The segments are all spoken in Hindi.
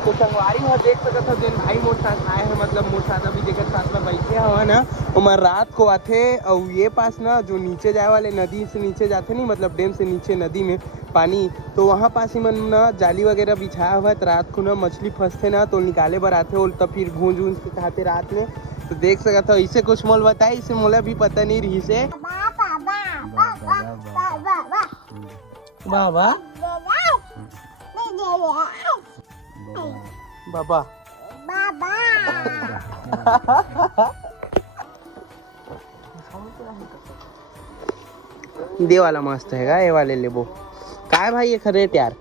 तो संगवारी हो देख सकत हो जेन भाई मोर साथ आए हैं, मतलब मोर साथ अभी जेकर साथ में बैठे हवा ना, उमर रात को आथे। और ये पास ना जो नीचे जाए वाले नदी से नीचे जाते नहीं, मतलब डैम से नीचे नदी में पानी, तो वहाँ पास ही मन ना जाली वगैरह बिछाया हुआ है। तो रात को ना मछली फंसते ना तो निकाले बर आते और तब फिर भूंज ऊंज के खाते रात में। तो देख सकता हो इसे कुछ मोल बताए, इसे मोला भी पता नहीं रही से। बाबा बाबा दे वाला मस्त है ये वाले लेबो का है भाई ये खरेट यार।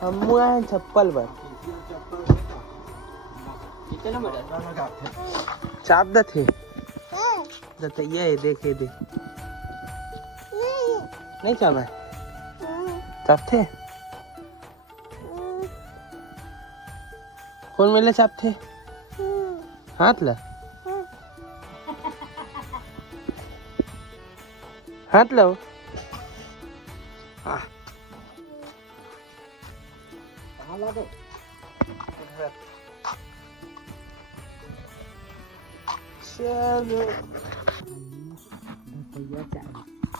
हम आए चप्पल पर चाप द थे ये देखे दे नहीं चाप है चाप थे कौन मिले चाप थे हाथ ला हाथ लो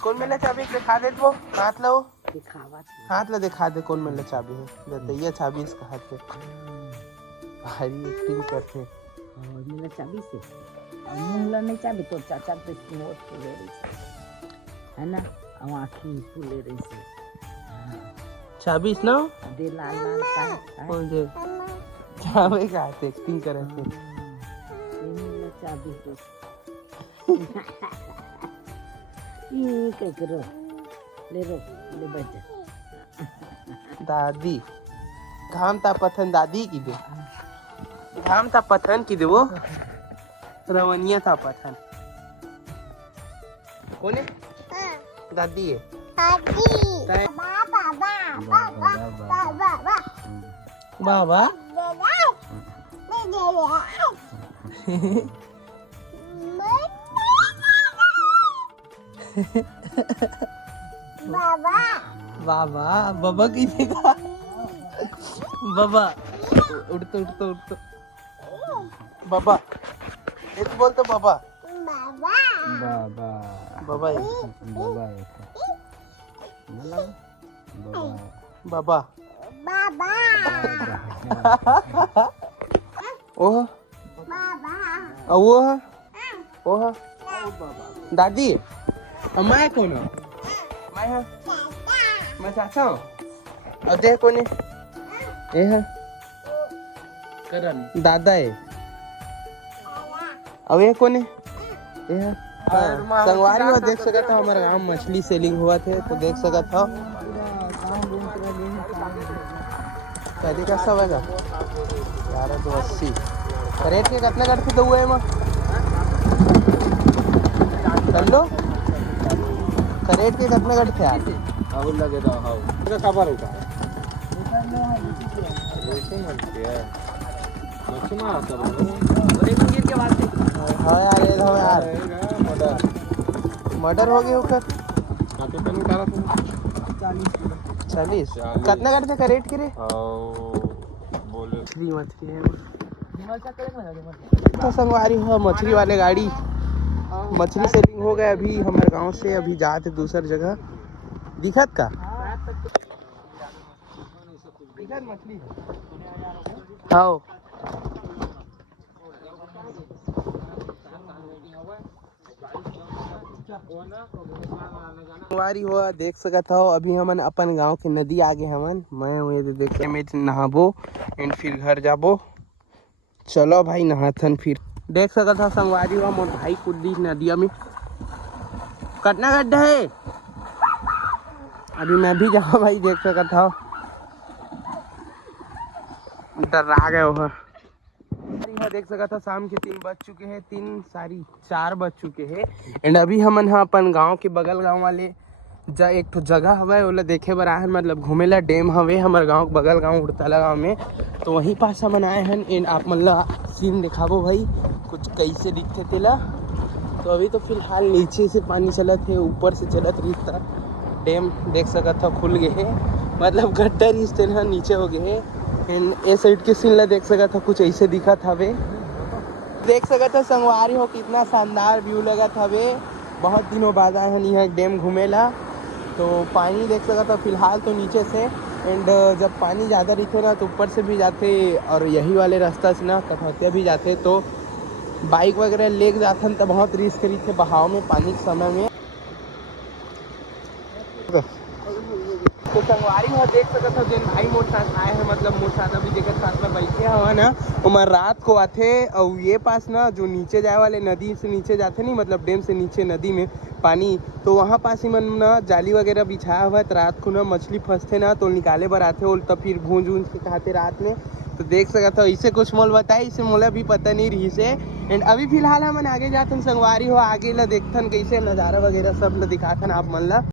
कौन मिले चाबी दिखा दे वो हाथ लो हाथ ला दिखा दे कौन मिले चाबी है दैया चाबी इसका हाथ पे भारी एक्टिंग करते मिले चाबी से मुंह नहीं चाबी तो चाचा पे नोट फूले रही है ना आँखी फूले रही से चाबी ना दे लाल लाल का कौन दे चाबी का हाथ एक्टिंग करे थे मिले चाबी तो ये क्या करो ले बच्चा दादी घाम ता पथन दादी की दे घाम ता पथन की दे वो रवनिया था पथन कौन है दादी है बाबा बाबा बाबा की देगा बाबा उड़तो उड़तो उड़तो बाबा ये तो बोल तो बाबा बाबा बाबा बाबा बाबा ओह ओह ओह दादी मैं कौन हूँ मैं चाचा हूँ और देख कौन है ये है करण दादा है अब ये कौन है ये है संगवारी हो देख सकता था हमारे गाँव मछली सेलिंग हुआ थे तो देख सकता था कैदी का सब है 1180 रेट के कितने कट तो हुए हैं चलो रेट के कितने कट थे यार और लगे दो हाउ का खबर होगा हाँ यार ये हो यार मर्डर हो गया होकर 40 कितना करते का रेट के रे तो संगवारी हो मछली वाले गाड़ी मछली सेलिंग हो गए अभी हमारे गांव से अभी जाते दूसर जगह दिखत का मछली हाँ संगवारी हुआ देख सकता हो अभी हमन अपन गांव के नदी आगे हमन मैं वही देखे में नहाबो एंड फिर घर जाबो। चलो भाई नहाथन फिर देख सकता था संगवारी हुआ मोर भाई कुद्दी नदिया में कितना गड्ढा है अभी मैं भी जाऊँ भाई देख सकता था डरा गए हो देख सका था शाम के 3 बज चुके हैं 4 बज चुके हैं एंड अभी हमन हाँ अपन गांव के बगल गांव वाले एक तो जगह हवे ओला देखे बर आए मतलब घूमेला डैम हवे हमारे गांव के बगल गांव उड़तला गांव में तो वहीं पास हमन आए हैं एंड आप मतलब सीन दिखाबो भाई कुछ कैसे दिखते तेला तो अभी तो फिलहाल नीचे से पानी चलत है, ऊपर से चलत रही था। डैम देख सकत हो खुल गए है, मतलब गड्ढर इस तरह नीचे हो गए है। एंड ए साइड के सीन ला देख सकत हो, कुछ ऐसे दिखत हवे। देख सकत हो संगवारी हो, कितना शानदार व्यू लगत हवे। बहुत दिनों बाद आए हैं यहाँ डैम घूमेला। तो पानी देख सकत हो फिलहाल तो नीचे से, एंड जब पानी ज़्यादा रहते ना तो ऊपर से भी जाते, और यही वाले रास्ता से ना कटहतिया भी जाते। तो बाइक वगैरह लेके जाथन तो बहुत रिस्क रही थे बहाव में, पानी के समय में। तो संगवारी हो देख सकत हो, जिन भाई मोर साथ आए हैं, मतलब मोर साथ अभी जेकर साथ में बैठे हवा ना, उमर रात को आथे। और ये पास ना जो नीचे जाए वाले नदी से नीचे जाते नहीं, मतलब डैम से नीचे नदी में पानी, तो वहाँ पास ही मन ना जाली वगैरह बिछाया हुआ है। तो रात को ना मछली फंसते ना तो निकाले बर आते हो, तब फिर भूंज ऊंज के खाते रात में। तो देख सकत हो, इसे कुछ मोल बताए, इसे मोला भी पता नहीं रही से। एंड अभी फिलहाल हम आगे जाथन संगवारी हो, आगे ला देखथन कैसे नज़ारा वगैरह सब ला दिखाथन आप मन ला।